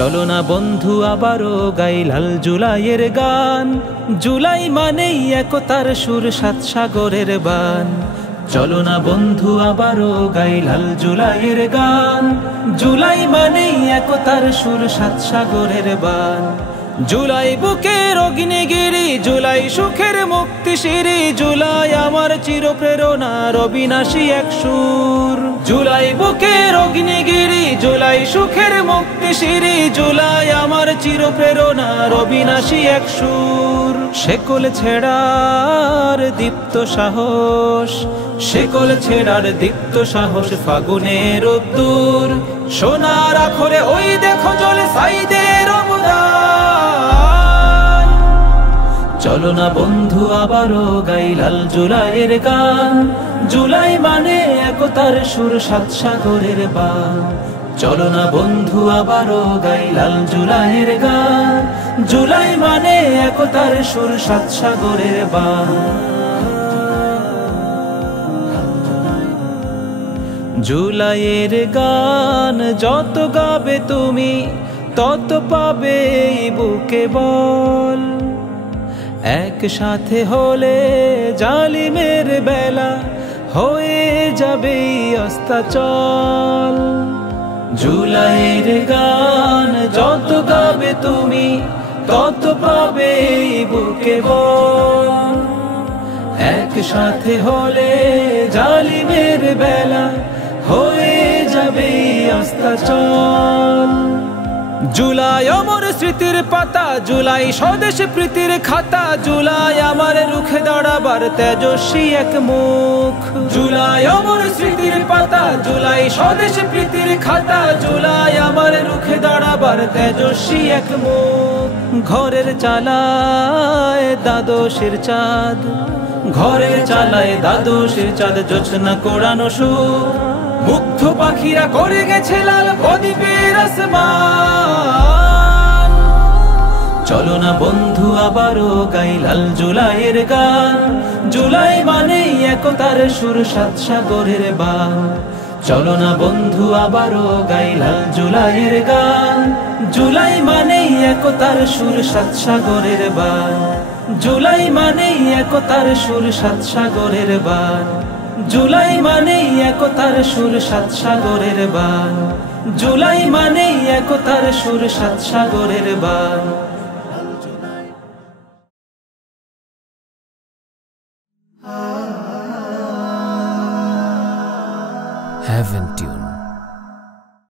চলো না বন্ধু আবারও গাই লাল জুলাইয়ের গান। জুলাই মানেই একতার সুর, সাত সাগরের বান। চলো না বন্ধু আবারও গাই লাল জুলাইয়ের গান। জুলাই মানেই একতার সুর, সাত সাগরের বান। জুলাই বুকের অগ্নিগিরি, জুলাই সুখের মুক্তি শিরি। জুলাই আমার চিরপ্রেরণার অবিনাশী এক সুর। জুলাই বুকের অগ্নিগিরি, জুলাই সুখের মুক্তি শিরি। জুলাই আমার চিরপ্রেরণার অবিনাশী এক সুর। শেকল ছেড়ার দীপ্ত সাহস, শেকল ছেড়ার দীপ্ত সাহস ফাগুনের রোদ্দুর। সোনার আখরে ওই দেখো জ্বলে সাইদের অবদান। চলো না বন্ধু আবারও গাই লাল জুলাইয়ের গান। জুলাই মানে একতার সুর, সাত সাগরের বান। চলো না বন্ধু আবারও গাই লাল জুলাইয়ের গান। জুলাই মানে একতার সুর, সাত সাগরের বান। জুলাইয়ের গান যত গাবে তুমি, তত পাবে বুকে বল। একসাথে হলে জালিমের বেলা হয়ে যাবে অস্তাচল। জুলাইয়ের গান যত গাবে তুমি, তত পাবে বুকে বল। একসাথে হলে জালিমের বেলা হয়ে যাবে অস্তাচল। জুলাই অমর স্মৃতির পাতা, জুলাই স্বদেশ প্রীতির খাতা। জুলাই আমার রুখে দাঁড়াবার তেজস্বী এক মুখ। জুলাই অমর স্মৃতির পাতা, জুলাই স্বদেশ প্রীতির খাতা। জুলাই আমার রুখে দাঁড়াবার তেজস্বী এক মুখ। ঘরের চালায় দ্বাদশের চাঁদ, ঘরের চালায় দ্বাদশের চাঁদ। জোছনা কোড়ানো সুর, মুগ্ধ পাখিরা করে গেছে লাল প্রদীপের আসমান। চলো না বন্ধু আবারও গাই লাল জুলাইয়ের গান। জুলাই মানেই একতার সুর, সাত সাগরের বান। চলো না বন্ধু আবারও গাই লাল জুলাইয়ের গান। জুলাই মানেই একতার সুর, সাত সাগরের বান। জুলাই মানেই একতার সুর, সাত সাগরের বান। জুলাই মানেই একতার সুর, সাত সাগরের বান। জুলাই মানেই একতার সুর, সাত সাগরের বান। Heaven Tune